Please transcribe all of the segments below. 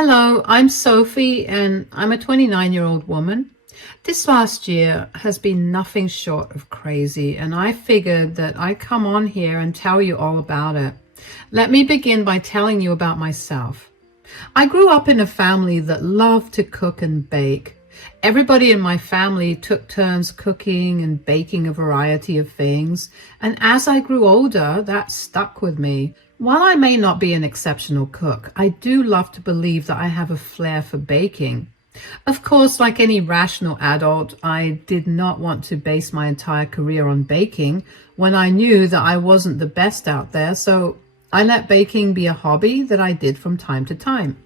Hello, I'm Sophie and I'm a 29-year-old woman. This last year has been nothing short of crazy, and I figured that I'd come on here and tell you all about it. Let me begin by telling you about myself. I grew up in a family that loved to cook and bake. Everybody in my family took turns cooking and baking a variety of things, and as I grew older, that stuck with me. While I may not be an exceptional cook, I do love to believe that I have a flair for baking. Of course, like any rational adult, I did not want to base my entire career on baking when I knew that I wasn't the best out there, so I let baking be a hobby that I did from time to time.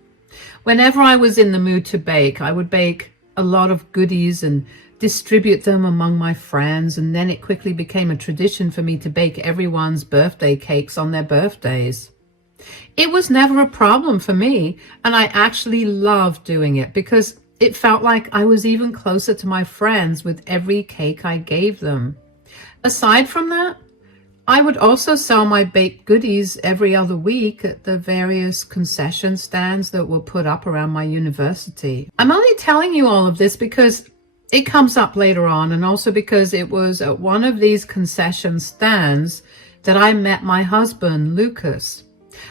Whenever I was in the mood to bake, I would bake a lot of goodies and distribute them among my friends, and then it quickly became a tradition for me to bake everyone's birthday cakes on their birthdays. It was never a problem for me, and I actually loved doing it because it felt like I was even closer to my friends with every cake I gave them. Aside from that, I would also sell my baked goodies every other week at the various concession stands that were put up around my university. I'm only telling you all of this because it comes up later on, and also because it was at one of these concession stands that I met my husband, Lucas.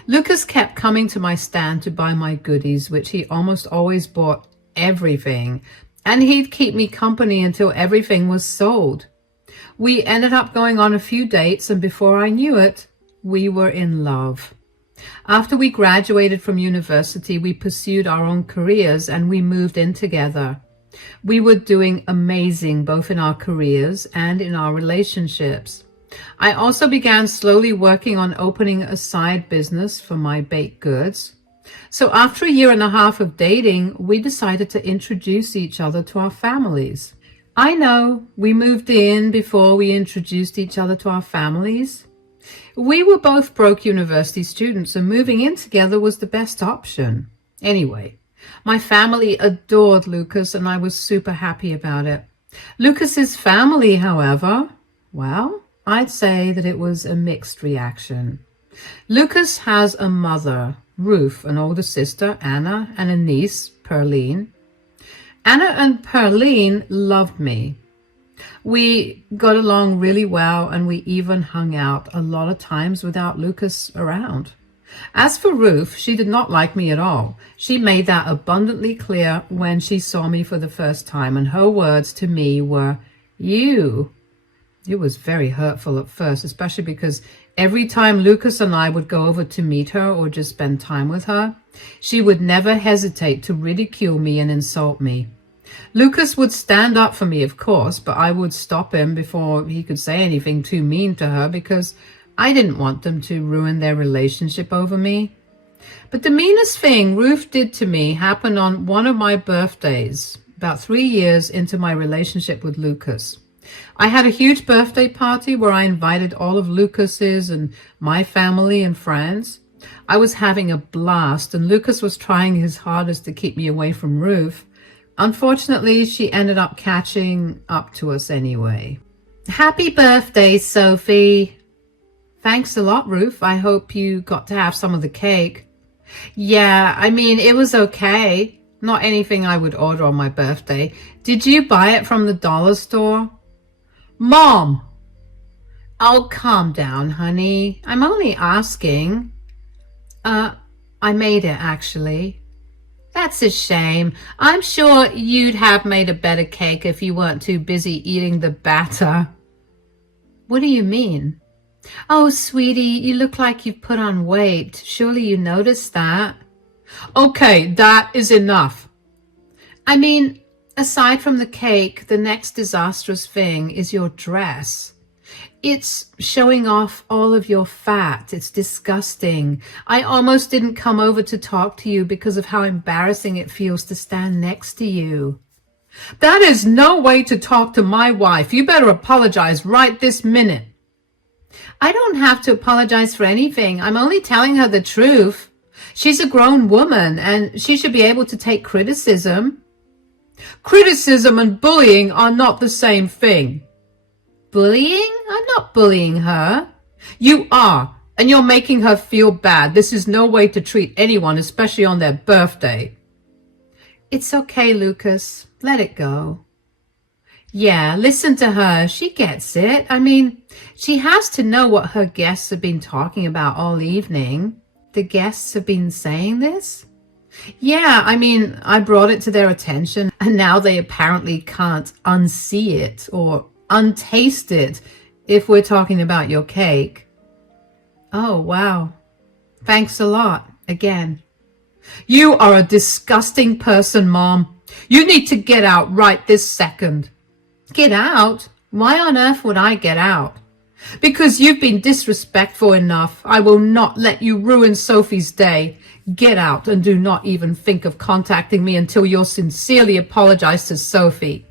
Lucas kept coming to my stand to buy my goodies, which he almost always bought everything, and he'd keep me company until everything was sold. We ended up going on a few dates, and before I knew it, we were in love. After we graduated from university, we pursued our own careers and we moved in together. We were doing amazing both in our careers and in our relationships. I also began slowly working on opening a side business for my baked goods. So after a year and a half of dating, we decided to introduce each other to our families. I know, we moved in before we introduced each other to our families. We were both broke university students, and moving in together was the best option. Anyway, my family adored Lucas, and I was super happy about it. Lucas's family, however, well, I'd say that it was a mixed reaction. Lucas has a mother, Ruth, an older sister, Anna, and a niece, Perline. Anna and Perline loved me. We got along really well, and we even hung out a lot of times without Lucas around. As for Ruth, she did not like me at all. She made that abundantly clear when she saw me for the first time, and her words to me were, "You." It was very hurtful at first, especially because every time Lucas and I would go over to meet her or just spend time with her, she would never hesitate to ridicule me and insult me. Lucas would stand up for me, of course, but I would stop him before he could say anything too mean to her because I didn't want them to ruin their relationship over me. But the meanest thing Ruth did to me happened on one of my birthdays, about 3 years into my relationship with Lucas. I had a huge birthday party where I invited all of Lucas's and my family and friends. I was having a blast, and Lucas was trying his hardest to keep me away from Ruth. Unfortunately, she ended up catching up to us anyway. Happy birthday, Sophie. Thanks a lot, Ruth. I hope you got to have some of the cake. Yeah, I mean, it was okay. Not anything I would order on my birthday. Did you buy it from the dollar store? Mom! Oh, calm down, honey. I'm only asking. I made it, actually. That's a shame. I'm sure you'd have made a better cake if you weren't too busy eating the batter. What do you mean? Oh, sweetie, you look like you've put on weight. Surely you noticed that. Okay, that is enough. I mean, aside from the cake, the next disastrous thing is your dress. It's showing off all of your fat. It's disgusting. I almost didn't come over to talk to you because of how embarrassing it feels to stand next to you. That is no way to talk to my wife. You better apologize right this minute. I don't have to apologize for anything. I'm only telling her the truth. She's a grown woman, and she should be able to take criticism. Criticism and bullying are not the same thing. Bullying? I'm not bullying her. You are, And you're making her feel bad. This is no way to treat anyone, especially on their birthday. It's okay, Lucas. Let it go. Yeah, listen to her. She gets it. I mean, she has to know what her guests have been talking about all evening. The guests have been saying this? Yeah, I mean, I brought it to their attention, and now they apparently can't unsee it or untaste it if we're talking about your cake. Oh, wow. Thanks a lot, again. You are a disgusting person, Mom. You need to get out right this second. Get out? Why on earth would I get out? Because you've been disrespectful enough. I will not let you ruin Sophie's day. Get out and do not even think of contacting me until you're sincerely apologized to Sophie.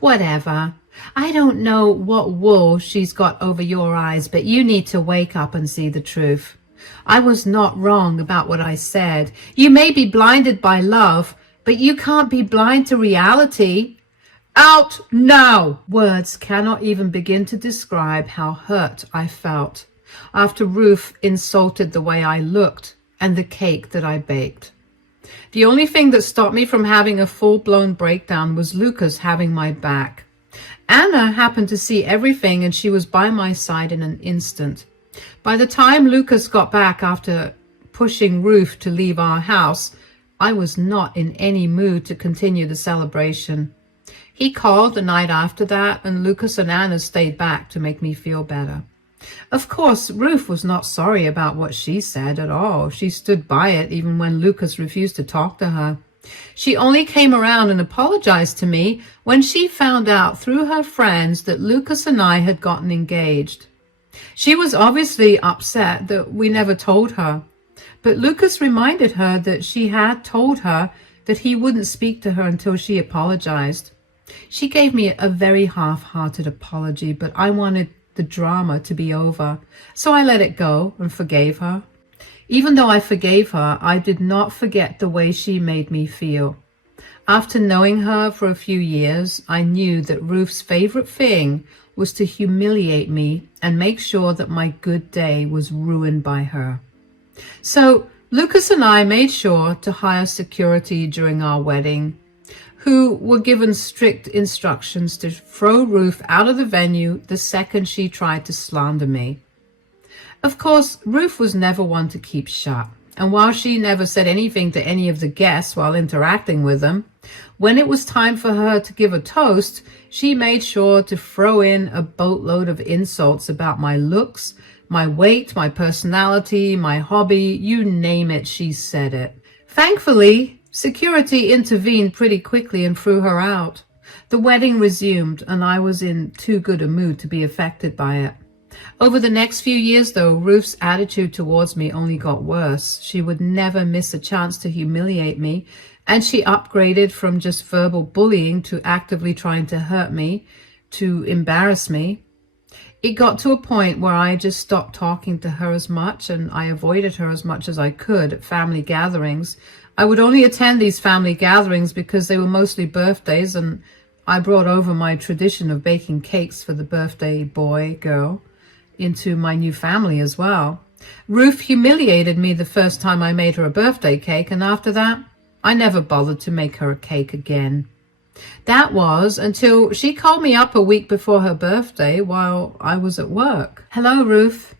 Whatever. I don't know what wool she's got over your eyes, but you need to wake up and see the truth. I was not wrong about what I said. You may be blinded by love, but you can't be blind to reality. Out now! Words cannot even begin to describe how hurt I felt after Ruth insulted the way I looked and the cake that I baked. The only thing that stopped me from having a full-blown breakdown was Lucas having my back. Anna happened to see everything, and she was by my side in an instant. By the time Lucas got back after pushing Ruth to leave our house, I was not in any mood to continue the celebration. He called the night after that, and Lucas and Anna stayed back to make me feel better. Of course, Ruth was not sorry about what she said at all. She stood by it even when Lucas refused to talk to her. She only came around and apologized to me when she found out through her friends that Lucas and I had gotten engaged. She was obviously upset that we never told her, but Lucas reminded her that she had told her that he wouldn't speak to her until she apologized. She gave me a very half-hearted apology, but I wanted the drama to be over, so I let it go and forgave her. Even though I forgave her, I did not forget the way she made me feel. After knowing her for a few years, I knew that Ruth's favorite thing was to humiliate me and make sure that my good day was ruined by her. So Lucas and I made sure to hire security during our wedding, who were given strict instructions to throw Ruth out of the venue the second she tried to slander me. Of course, Ruth was never one to keep shut, and while she never said anything to any of the guests while interacting with them, when it was time for her to give a toast, she made sure to throw in a boatload of insults about my looks, my weight, my personality, my hobby, you name it, she said it. Thankfully, security intervened pretty quickly and threw her out. The wedding resumed, and I was in too good a mood to be affected by it. Over the next few years, though, Ruth's attitude towards me only got worse. She would never miss a chance to humiliate me, and she upgraded from just verbal bullying to actively trying to hurt me, to embarrass me. It got to a point where I just stopped talking to her as much, and I avoided her as much as I could at family gatherings. I would only attend these family gatherings because they were mostly birthdays, and I brought over my tradition of baking cakes for the birthday boy, girl, into my new family as well. Ruth humiliated me the first time I made her a birthday cake, and after that, I never bothered to make her a cake again. That was until she called me up a week before her birthday while I was at work. Hello, Ruth.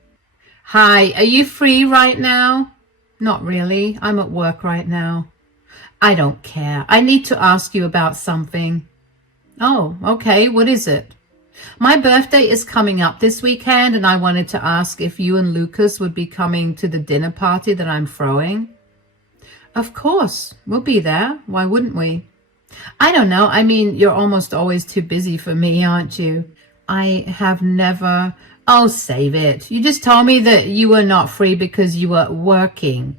Hi, are you free right now? Not really. I'm at work right now. I don't care. I need to ask you about something. Oh, okay. What is it? My birthday is coming up this weekend, and I wanted to ask if you and Lucas would be coming to the dinner party that I'm throwing. Of course. We'll be there. Why wouldn't we? I don't know. I mean, you're almost always too busy for me, aren't you? I have never... Oh, save it. You just told me that you were not free because you were working.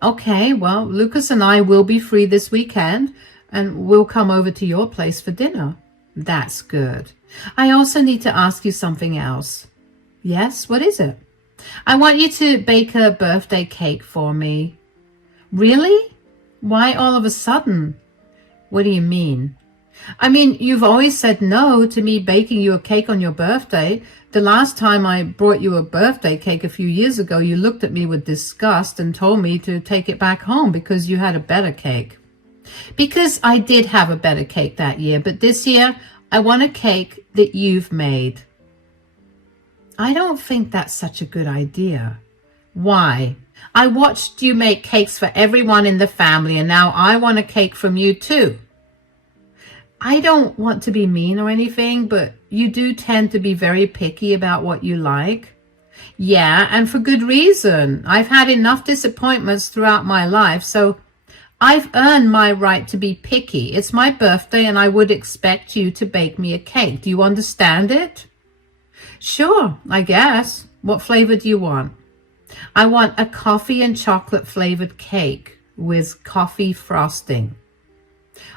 Okay, well, Lucas and I will be free this weekend, and we'll come over to your place for dinner. That's good. I also need to ask you something else. Yes, what is it? I want you to bake a birthday cake for me. Really? Why all of a sudden? What do you mean? I mean, you've always said no to me baking you a cake on your birthday. The last time I brought you a birthday cake a few years ago, you looked at me with disgust and told me to take it back home because you had a better cake. Because I did have a better cake that year, but this year I want a cake that you've made. I don't think that's such a good idea. Why? I watched you make cakes for everyone in the family, and now I want a cake from you too. I don't want to be mean or anything, but you do tend to be very picky about what you like. Yeah, and for good reason. I've had enough disappointments throughout my life, so I've earned my right to be picky. It's my birthday and I would expect you to bake me a cake. Do you understand it? Sure, I guess. What flavor do you want? I want a coffee and chocolate flavored cake with coffee frosting.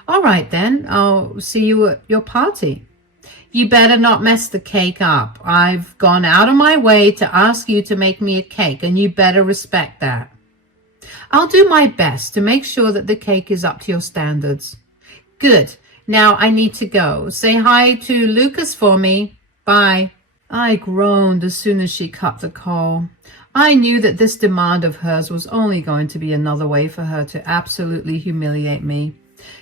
All right then, I'll see you at your party. You better not mess the cake up. I've gone out of my way to ask you to make me a cake, and you better respect that. I'll do my best to make sure that the cake is up to your standards. Good. Now I need to go. Say hi to Lucas for me. Bye. I groaned as soon as she cut the call. I knew that this demand of hers was only going to be another way for her to absolutely humiliate me.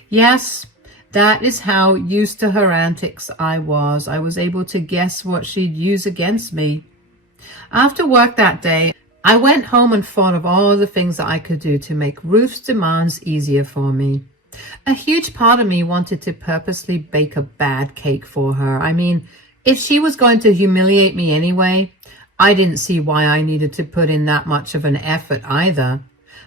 Yes, that is how used to her antics I was. I was able to guess what she'd use against me. After work that day, I went home and thought of all the things that I could do to make Ruth's demands easier for me. A huge part of me wanted to purposely bake a bad cake for her. I mean, if she was going to humiliate me anyway, I didn't see why I needed to put in that much of an effort either.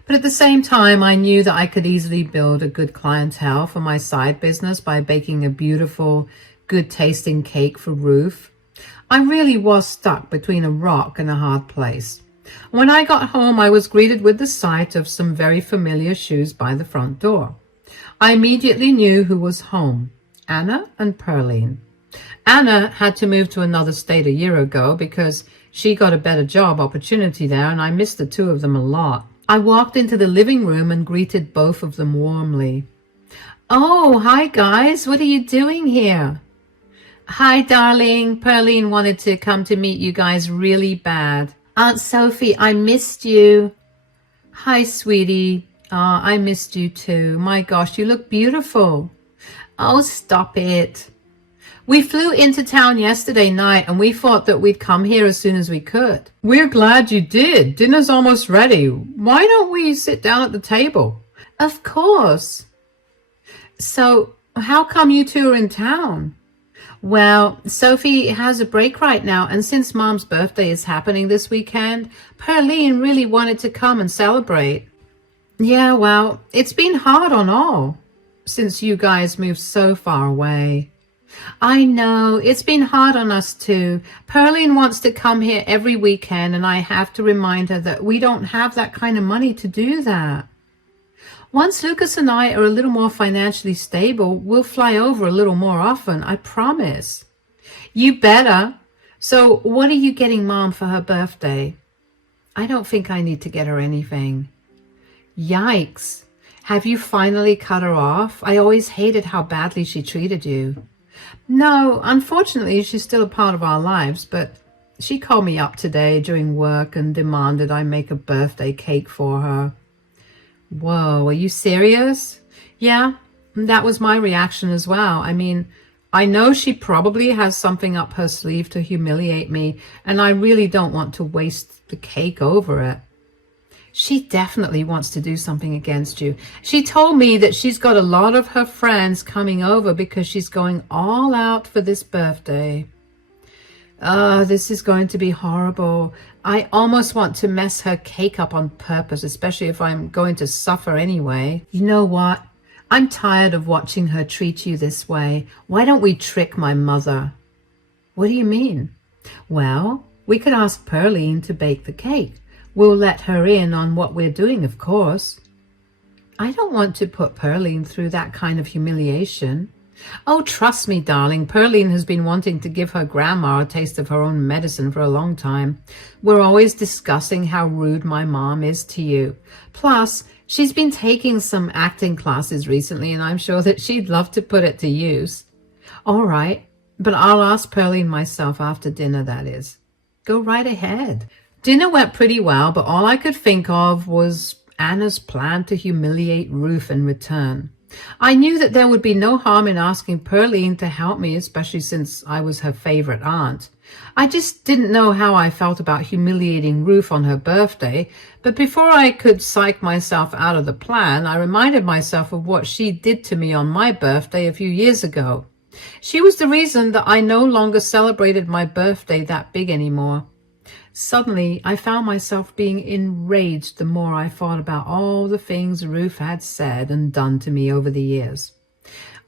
But at the same time, I knew that I could easily build a good clientele for my side business by baking a beautiful, good-tasting cake for Ruth. I really was stuck between a rock and a hard place. When I got home, I was greeted with the sight of some very familiar shoes by the front door. I immediately knew who was home, Anna and Pearline. Anna had to move to another state a year ago because she got a better job opportunity there, and I missed the two of them a lot. I walked into the living room and greeted both of them warmly. Oh, hi guys, what are you doing here? Hi darling, Pearline wanted to come to meet you guys really bad. Aunt Sophie, I missed you. Hi sweetie, I missed you too. My gosh, you look beautiful. Oh, stop it. We flew into town yesterday night and we thought that we'd come here as soon as we could. We're glad you did. Dinner's almost ready. Why don't we sit down at the table? Of course. So, how come you two are in town? Well, Sophie has a break right now, and since Mom's birthday is happening this weekend, Pearline really wanted to come and celebrate. Yeah, well, it's been hard on all since you guys moved so far away. I know, it's been hard on us too. Pearline wants to come here every weekend, and I have to remind her that we don't have that kind of money to do that. Once Lucas and I are a little more financially stable, we'll fly over a little more often, I promise. You better. So what are you getting Mom for her birthday? I don't think I need to get her anything. Yikes. Have you finally cut her off? I always hated how badly she treated you. No, unfortunately, she's still a part of our lives, but she called me up today during work and demanded I make a birthday cake for her. Whoa, are you serious? Yeah, that was my reaction as well. I mean, I know she probably has something up her sleeve to humiliate me, and I really don't want to waste the cake over it. She definitely wants to do something against you. She told me that she's got a lot of her friends coming over because she's going all out for this birthday. This is going to be horrible. I almost want to mess her cake up on purpose, especially if I'm going to suffer anyway. You know what? I'm tired of watching her treat you this way. Why don't we trick my mother? What do you mean? Well, we could ask Pearline to bake the cake. We'll let her in on what we're doing, of course. I don't want to put Pearline through that kind of humiliation. Oh, trust me, darling, Pearline has been wanting to give her grandma a taste of her own medicine for a long time. We're always discussing how rude my mom is to you. Plus, She's been taking some acting classes recently, and I'm sure that she'd love to put it to use. All right, but I'll ask Pearline myself after dinner, that is. Go right ahead. Dinner went pretty well, but all I could think of was Anna's plan to humiliate Ruth in return. I knew that there would be no harm in asking Pearline to help me, especially since I was her favorite aunt. I just didn't know how I felt about humiliating Ruth on her birthday, but before I could psych myself out of the plan, I reminded myself of what she did to me on my birthday a few years ago. She was the reason that I no longer celebrated my birthday that big anymore. Suddenly, I found myself being enraged the more I thought about all the things Ruth had said and done to me over the years.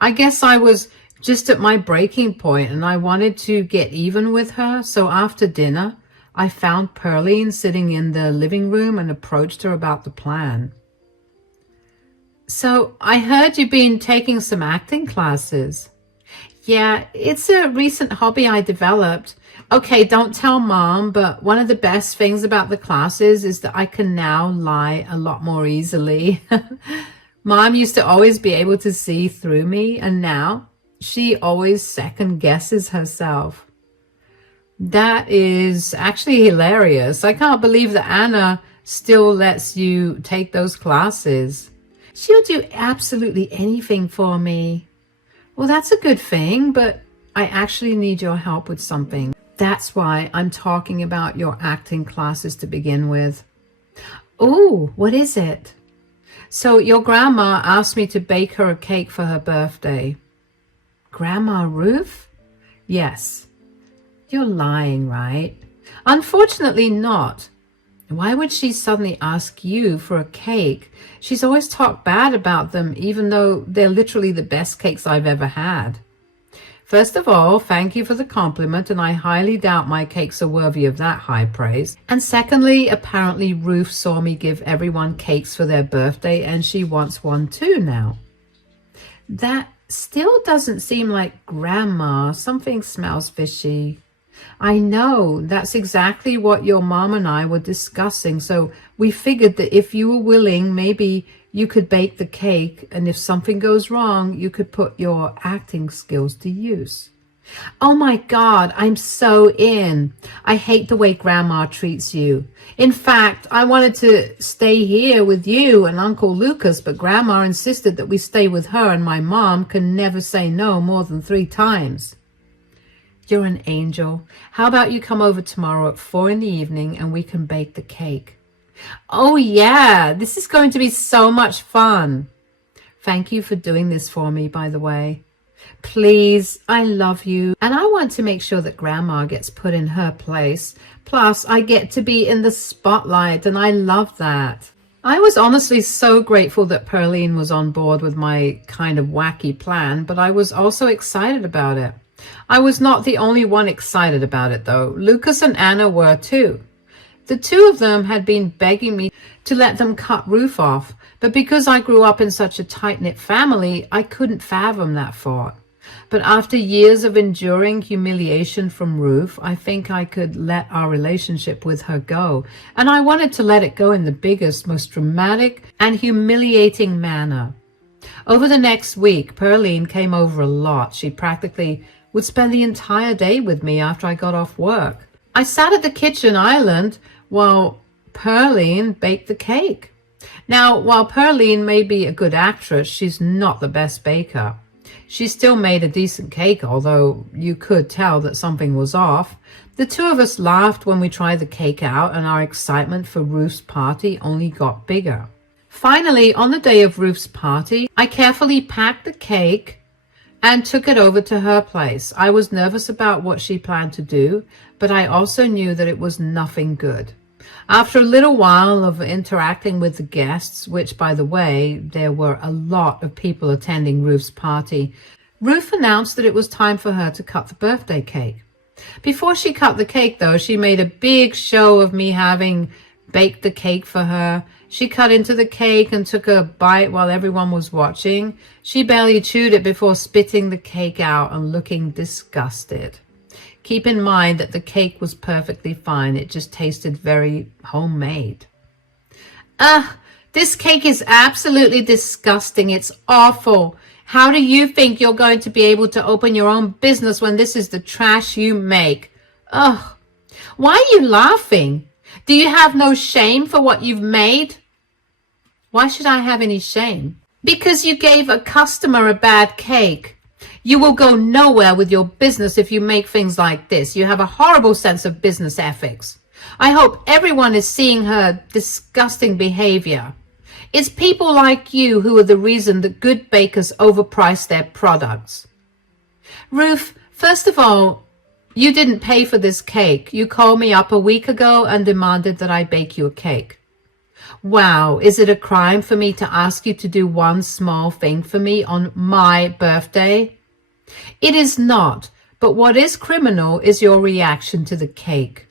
I guess I was just at my breaking point and I wanted to get even with her, so after dinner, I found Pearline sitting in the living room and approached her about the plan. So, I heard you've been taking some acting classes. Yeah, it's a recent hobby I developed. Okay, don't tell Mom, but one of the best things about the classes is that I can now lie a lot more easily. Mom used to always be able to see through me, and now she always second guesses herself. That is actually hilarious. I can't believe that Anna still lets you take those classes. She'll do absolutely anything for me. Well, that's a good thing, but I actually need your help with something. That's why I'm talking about your acting classes to begin with. Oh, what is it? So your grandma asked me to bake her a cake for her birthday. Grandma Ruth? Yes. You're lying, right? Unfortunately not. Why would she suddenly ask you for a cake? She's always talked bad about them, even though they're literally the best cakes I've ever had. First of all, thank you for the compliment, and I highly doubt my cakes are worthy of that high praise. And secondly, apparently Ruth saw me give everyone cakes for their birthday, and she wants one too now. That still doesn't seem like Grandma. Something smells fishy. I know, that's exactly what your mom and I were discussing, so we figured that if you were willing, maybe you could bake the cake, and if something goes wrong, you could put your acting skills to use. Oh my God, I'm so in. I hate the way Grandma treats you. In fact, I wanted to stay here with you and Uncle Lucas, but Grandma insisted that we stay with her, and my mom can never say no more than 3 times. You're an angel. How about you come over tomorrow at 4 p.m. and we can bake the cake? Oh yeah, this is going to be so much fun. Thank you for doing this for me, by the way. Please, I love you. And I want to make sure that Grandma gets put in her place. Plus, I get to be in the spotlight, and I love that. I was honestly so grateful that Pearline was on board with my kind of wacky plan, but I was also excited about it. I was not the only one excited about it, though. Lucas and Anna were too. The two of them had been begging me to let them cut Ruth off, but because I grew up in such a tight-knit family, I couldn't fathom that thought. But after years of enduring humiliation from Ruth, I think I could let our relationship with her go, and I wanted to let it go in the biggest, most dramatic and humiliating manner. Over the next week, Pearline came over a lot. She practically would spend the entire day with me after I got off work. I sat at the kitchen island while Pearline baked the cake. Now, while Pearline may be a good actress, she's not the best baker. She still made a decent cake, although you could tell that something was off. The two of us laughed when we tried the cake out, and our excitement for Ruth's party only got bigger. Finally, on the day of Ruth's party, I carefully packed the cake and took it over to her place. I was nervous about what she planned to do, but I also knew that it was nothing good. After a little while of interacting with the guests, which, by the way, there were a lot of people attending Ruth's party, Ruth announced that it was time for her to cut the birthday cake. Before she cut the cake, though, she made a big show of me having baked the cake for her. She cut into the cake and took a bite while everyone was watching. She barely chewed it before spitting the cake out and looking disgusted. Keep in mind that the cake was perfectly fine. It just tasted very homemade. This cake is absolutely disgusting. It's awful. How do you think you're going to be able to open your own business when this is the trash you make? Ugh. Why are you laughing? Do you have no shame for what you've made? Why should I have any shame? Because you gave a customer a bad cake. You will go nowhere with your business if you make things like this. You have a horrible sense of business ethics. I hope everyone is seeing her disgusting behavior. It's people like you who are the reason that good bakers overprice their products. Ruth, first of all, you didn't pay for this cake. You called me up a week ago and demanded that I bake you a cake. Wow, is it a crime for me to ask you to do one small thing for me on my birthday? It is not, but what is criminal is your reaction to the cake.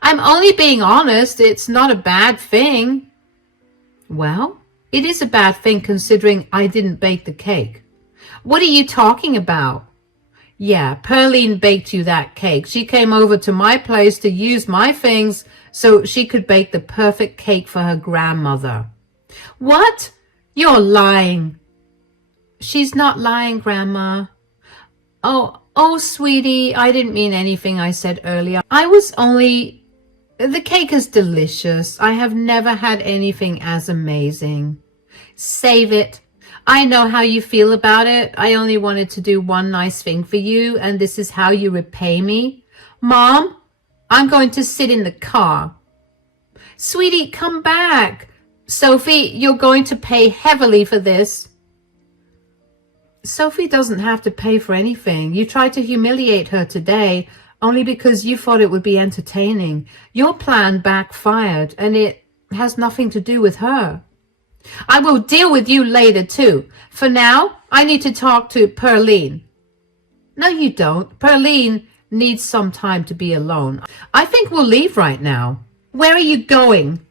I'm only being honest. It's not a bad thing. Well, it is a bad thing considering I didn't bake the cake. What are you talking about? Yeah, Pearline baked you that cake. She came over to my place to use my things so she could bake the perfect cake for her grandmother. What? You're lying. She's not lying, Grandma. Oh, sweetie, I didn't mean anything I said earlier. I was only... The cake is delicious. I have never had anything as amazing. Save it. I know how you feel about it. I only wanted to do one nice thing for you, and this is how you repay me. Mom, I'm going to sit in the car. Sweetie, come back. Sophie, you're going to pay heavily for this. Sophie doesn't have to pay for anything. You tried to humiliate her today only because you thought it would be entertaining. Your plan backfired, and it has nothing to do with her. I will deal with you later, too. For now, I need to talk to Pearline. No, you don't. Pearline needs some time to be alone. I think we'll leave right now. Where are you going?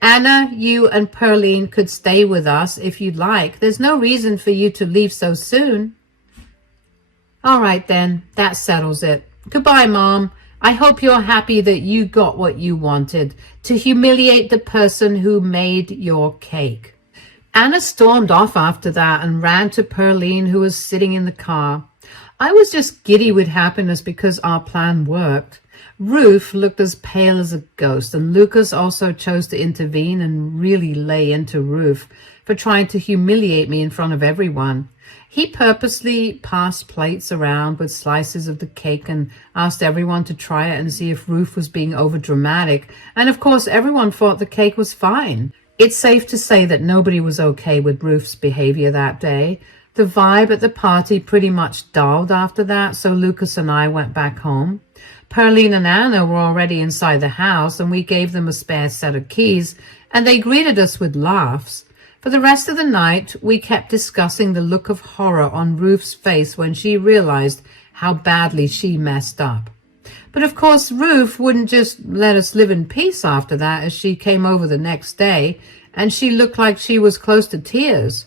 Anna, you and Pearline could stay with us if you'd like. There's no reason for you to leave so soon. All right, then. That settles it. Goodbye, Mom. I hope you're happy that you got what you wanted, to humiliate the person who made your cake. Anna stormed off after that and ran to Pearline, who was sitting in the car. I was just giddy with happiness because our plan worked. Ruth looked as pale as a ghost, and Lucas also chose to intervene and really lay into Ruth for trying to humiliate me in front of everyone. He purposely passed plates around with slices of the cake and asked everyone to try it and see if Ruth was being overdramatic. And of course, everyone thought the cake was fine. It's safe to say that nobody was okay with Ruth's behavior that day. The vibe at the party pretty much dulled after that, so Lucas and I went back home. Pearline and Anna were already inside the house, and we gave them a spare set of keys, and they greeted us with laughs. For the rest of the night, we kept discussing the look of horror on Ruth's face when she realized how badly she messed up. But of course, Ruth wouldn't just let us live in peace after that, as she came over the next day, and she looked like she was close to tears.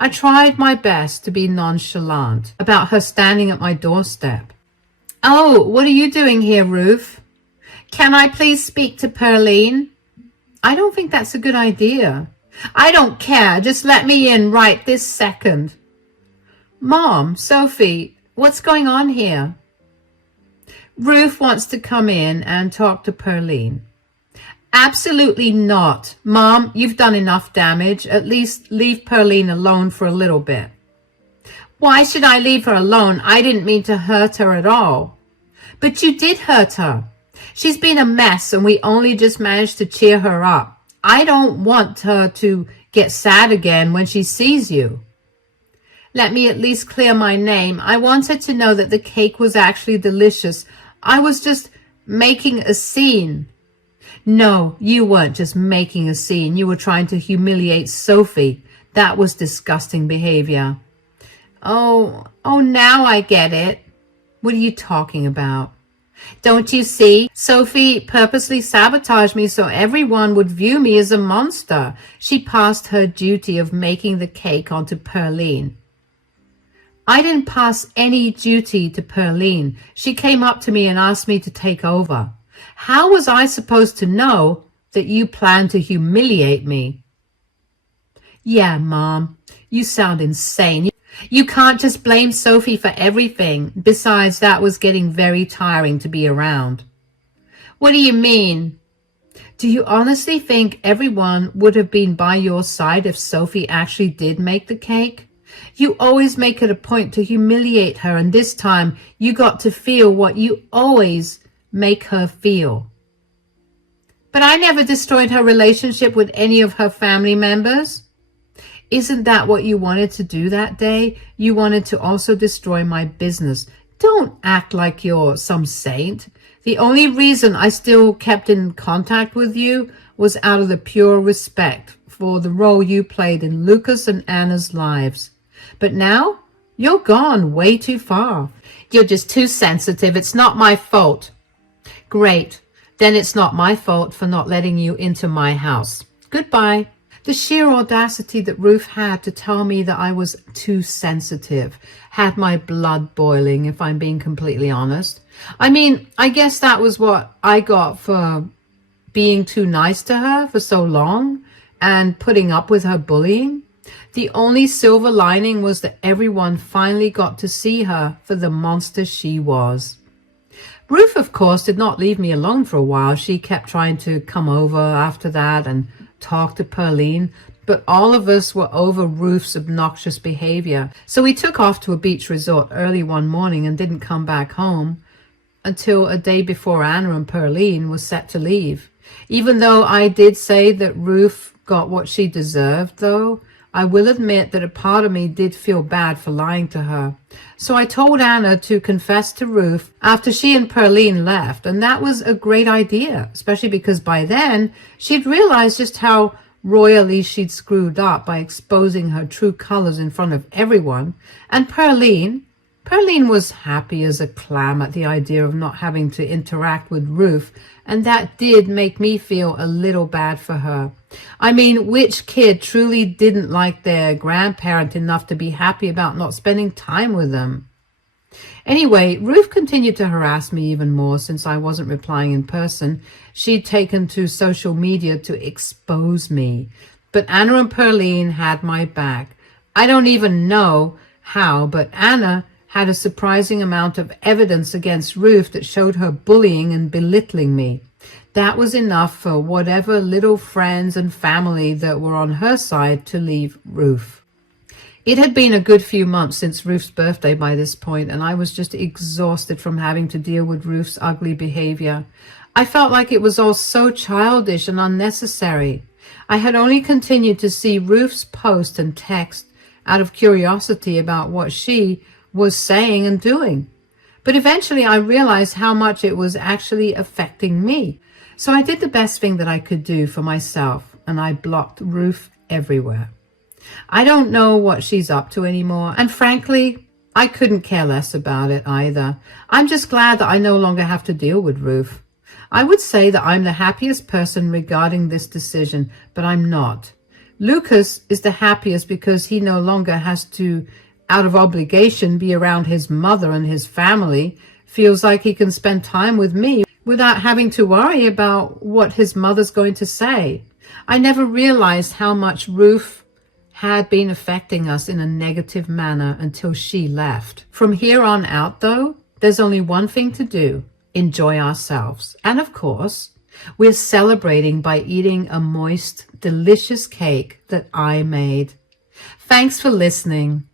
I tried my best to be nonchalant about her standing at my doorstep. Oh, what are you doing here, Ruth? Can I please speak to Pearline? I don't think that's a good idea. I don't care. Just let me in right this second. Mom, Sophie, what's going on here? Ruth wants to come in and talk to Pearline. Absolutely not. Mom, you've done enough damage. At least leave Pearline alone for a little bit. Why should I leave her alone? I didn't mean to hurt her at all. But you did hurt her. She's been a mess, and we only just managed to cheer her up. I don't want her to get sad again when she sees you. Let me at least clear my name. I want her to know that the cake was actually delicious. I was just making a scene. No, you weren't just making a scene. You were trying to humiliate Sophie. That was disgusting behavior. Oh, now I get it. What are you talking about? Don't you see? Sophie purposely sabotaged me so everyone would view me as a monster. She passed her duty of making the cake onto Pearline. I didn't pass any duty to Pearline. She came up to me and asked me to take over. How was I supposed to know that you plan to humiliate me. Yeah, Mom, you sound insane. You can't just blame Sophie for everything. Besides, that was getting very tiring to be around. What do you mean? Do you honestly think everyone would have been by your side if Sophie actually did make the cake? You always make it a point to humiliate her, and this time you got to feel what you always make her feel. But I never destroyed her relationship with any of her family members. Isn't that what you wanted to do that day? You wanted to also destroy my business. Don't act like you're some saint. The only reason I still kept in contact with you was out of the pure respect for the role you played in Lucas and Anna's lives. But now, you're gone way too far. You're just too sensitive. It's not my fault. Great. Then it's not my fault for not letting you into my house. Goodbye. The sheer audacity that Ruth had to tell me that I was too sensitive had my blood boiling, if I'm being completely honest. I mean, I guess that was what I got for being too nice to her for so long and putting up with her bullying. The only silver lining was that everyone finally got to see her for the monster she was. Ruth, of course, did not leave me alone for a while. She kept trying to come over after that and talk to Pearline, but all of us were over Ruth's obnoxious behavior. So we took off to a beach resort early one morning and didn't come back home until a day before Anna and Pearline was set to leave. Even though I did say that Ruth got what she deserved, though, I will admit that a part of me did feel bad for lying to her. So I told Anna to confess to Ruth after she and Pearline left, and that was a great idea, especially because by then she'd realized just how royally she'd screwed up by exposing her true colors in front of everyone. And Pearline was happy as a clam at the idea of not having to interact with Ruth, and that did make me feel a little bad for her. I mean, which kid truly didn't like their grandparent enough to be happy about not spending time with them? Anyway, Ruth continued to harass me even more since I wasn't replying in person. She'd taken to social media to expose me. But Anna and Pearline had my back. I don't even know how, but Anna had a surprising amount of evidence against Ruth that showed her bullying and belittling me. That was enough for whatever little friends and family that were on her side to leave Ruth. It had been a good few months since Ruth's birthday by this point, and I was just exhausted from having to deal with Ruth's ugly behavior. I felt like it was all so childish and unnecessary. I had only continued to see Ruth's post and text out of curiosity about what she was saying and doing. But eventually I realized how much it was actually affecting me. So I did the best thing that I could do for myself, and I blocked Ruth everywhere. I don't know what she's up to anymore, and frankly, I couldn't care less about it either. I'm just glad that I no longer have to deal with Ruth. I would say that I'm the happiest person regarding this decision, but I'm not. Lucas is the happiest because he no longer has to, out of obligation, be around his mother and his family. Feels like he can spend time with me without having to worry about what his mother's going to say. I never realized how much Ruth had been affecting us in a negative manner until she left. From here on out, though, there's only one thing to do: enjoy ourselves. And of course, we're celebrating by eating a moist, delicious cake that I made. Thanks for listening.